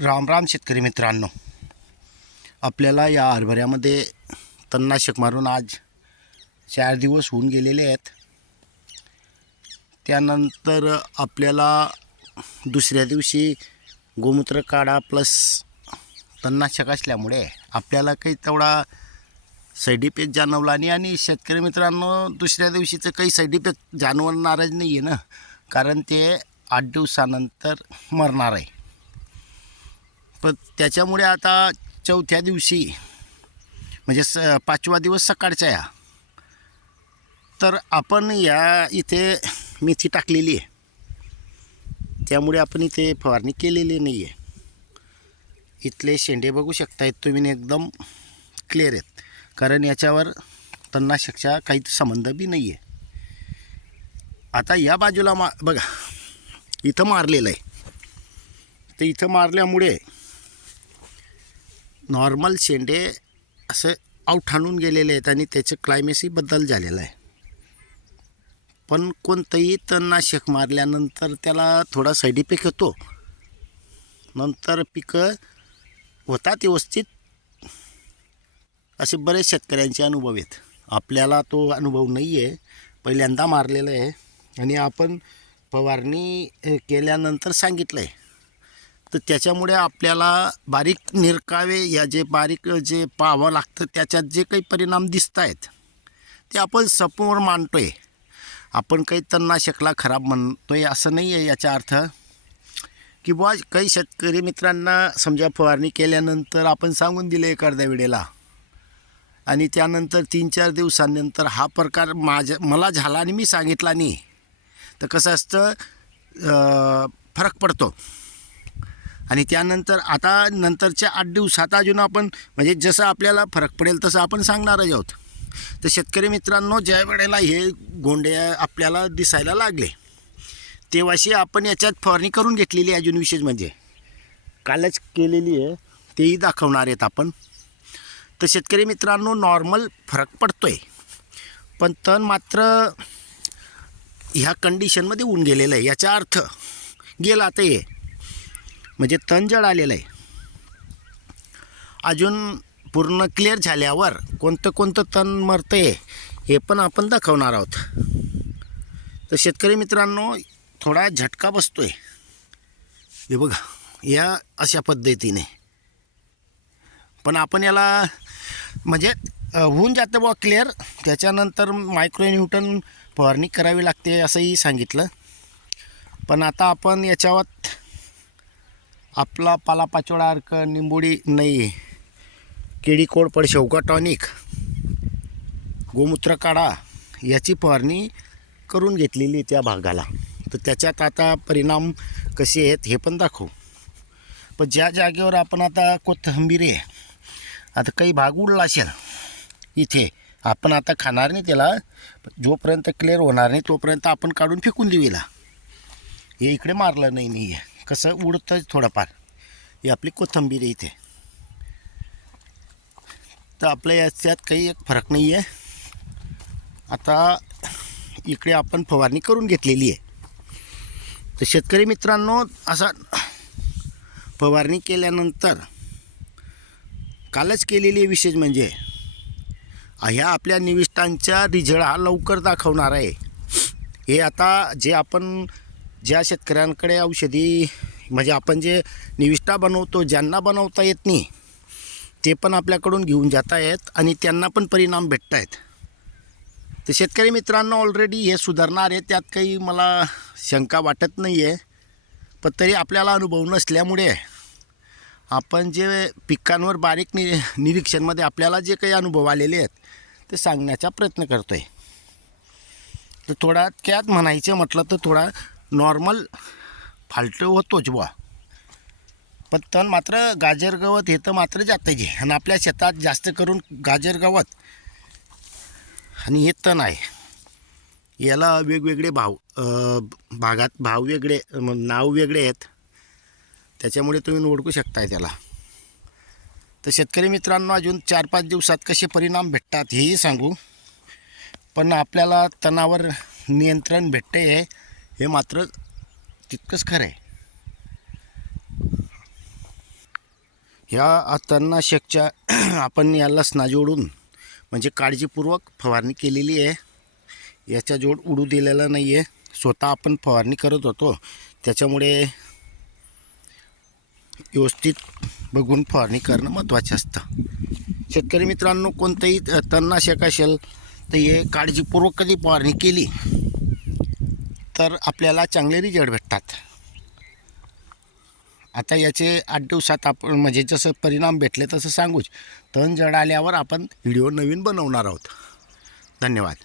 राम राम शेतकरी मित्रांनो. आपल्याला या हरभऱ्यामध्ये तणनाशक मारून आज चार दिवस होऊन गेलेले आहेत. त्यानंतर आपल्याला दुसऱ्या दिवशी गोमूत्र काढा प्लस तणनाशक असल्यामुळे आपल्याला काही तेवढा साईड इफेक्ट जाणवला नाही आणि शेतकरी मित्रांनो दुसऱ्या दिवशीचं काही साईड इफेक्ट जाणवणारच नाही आहे ना. कारण ते आठ दिवसानंतर मरणार आहे. पण त्याच्यामुळे आता चौथ्या दिवशी म्हणजे स पाचवा दिवस सकाळचा या. तर आपण या इथे मेथी टाकलेली आहे. त्यामुळे आपण इथे फवारणी केलेली नाही आहे इथले शेंडे बघू शकतायत तुम्ही एकदम क्लिअर आहेत. कारण याच्यावर तन्नाशकचा काही संबंध बी नाही आहे आता या बाजूला मा बघा इथं मारलेलं आहे. तर इथं मारल्यामुळे नॉर्मल शेंडे असे आवठाणून गेलेले आहेत आणि त्याचं क्लायमेसही बदल झालेला आहे. पण कोणतंही तणनाशक मारल्यानंतर त्याला थोडा साईड इफेक्ट होतो. नंतर पिकं होतात व्यवस्थित. असे बरेच शेतकऱ्यांचे अनुभव आहेत. आपल्याला तो अनुभव नाही आहे पहिल्यांदा मारलेला आहे. आणि आपण फवारणी केल्यानंतर सांगितलं आहे तर त्याच्यामुळे आपल्याला बारीक निरकावे या जे बारीक जे पाहावं लागतं त्याच्यात जे काही परिणाम दिसत आहेत ते आपण समोर मांडतो आहे आपण काही तणनाशकला खराब म्हणतो आहे असं नाही आहे याचा अर्थ. की बुवा काही शेतकरी मित्रांना समजा फवारणी केल्यानंतर आपण सांगून दिले आहे अर्ध्या वेळेला. आणि त्यानंतर तीन चार दिवसांनंतर हा प्रकार माझ्या मला झाला आणि मी सांगितला नाही. तर कसं असतं फरक पडतो. आणि त्यानंतर आता नंतरच्या आठ दिवसात अजून आपण म्हणजे जसं आपल्याला फरक पडेल तसं आपण सांगणारच आहोत. तर शेतकरी मित्रांनो ज्या वेळेला हे गोंडे आपल्याला दिसायला लागले तेव्हाशी आपण याच्यात फवारणी करून घेतलेली आहे अजून विशेष म्हणजे. कालच केलेली आहे तेही दाखवणार आहेत आपण. तर शेतकरी मित्रांनो नॉर्मल फरक पडतो आहे पण तण मात्र ह्या कंडिशनमध्ये होऊन गेलेलं आहे. याचा अर्थ गेला आता हे. म्हणजे तण जड आलेलं आहे. अजून पूर्ण क्लिअर झाल्यावर कोणतं कोणतं तण मरतं आहे हे पण आपण दाखवणार आहोत. तर शेतकरी मित्रांनो थोडा झटका बसतो आहे हे बघा या अशा पद्धतीने. पण आपण याला म्हणजे होऊन जातं बुवा क्लिअर त्याच्यानंतर मायक्रोन्यूटन फवारणी करावी लागते असंही सांगितलं. पण आता आपण याच्यावर आपला पालापाचोळा अर्क निंबोडी नाही केळी कोडपड शेवगा टॉनिक. गोमूत्र काढा याची फवारणी करून घेतलेली त्या भागाला. तर त्याच्यात आता परिणाम कसे आहेत हे पण दाखवू. पण ज्या जागेवर आपण आता कोथंबीर आहे आता काही भाग उडला असेल इथे आपण आता खाणार नाही त्याला. जोपर्यंत क्लिअर होणार नाही तोपर्यंत आपण काढून फेकून देवीला हे इकडे मारलं नाही मी. कसं उडतं थोडंफार ही आपली कोथंबीर इथे. तर आपल्या याच्यात काही एक फरक नाही आहे आता इकडे आपण फवारणी करून घेतलेली आहे. तर शेतकरी मित्रांनो असा फवारणी केल्यानंतर कालच केलेली विशेष म्हणजे ह्या आपल्या निविष्टांच्या रिझल्ट हा लवकर दाखवणार आहे. हे आता जे आपण ज्या शेतकऱ्यांकडे औषधी म्हणजे आपण जे निविष्ठा बनवतो ज्यांना बनवता येत नाही ते पण आपल्याकडून घेऊन जात आहेत आणि त्यांना पण परिणाम भेटत आहेत तर शेतकरी मित्रांनो ऑलरेडी हे सुधारणार आहे त्यात काही मला शंका वाटत नाही आहे पण तरी आपल्याला अनुभव नसल्यामुळे आपण जे पिकांवर बारीक नि निरीक्षणमध्ये आपल्याला जे काही अनुभव आलेले आहेत ते सांगण्याचा प्रयत्न करतो आहे तर थोडा त्यात म्हणायचं म्हटलं तर थोडा नॉर्मल फाल्ट होतोच बुवा. पण तण मात्र गाजर गवत हे तर मात्र जातं जे. आणि आपल्या शेतात जास्त करून गाजर गवत आणि हे तण आहे. याला वेगवेगळे भाव भागात भाव वेगळे नाव वेगळे आहेत. त्याच्यामुळे तुम्ही ओळखू शकताय त्याला. तर शेतकरी मित्रांनो अजून चार पाच दिवसात कसे परिणाम भेटतात हेही सांगू. पण आपल्याला तणावर नियंत्रण भेटते आहे हे मात्र तितकंच खरं आहे. ह्या तणनाशकच्या आपण याला स्नाजोडून म्हणजे काळजीपूर्वक फवारणी केलेली आहे. याचा जोड उडू दिलेला नाही आहे स्वतः आपण फवारणी करत होतो. त्याच्यामुळे व्यवस्थित बघून फवारणी करणं महत्त्वाचं असतं. शेतकरी मित्रांनो कोणतंही तणनाशक असेल तर हे काळजीपूर्वक कधी फवारणी केली? तर आपल्याला चांगले रिजल्ट भेटतात. आता याचे आठ दिवसात आपण म्हणजे जसं परिणाम भेटले तसं सांगूच. तण जड आल्यावर आपण व्हिडिओ नवीन बनवणार आहोत. धन्यवाद.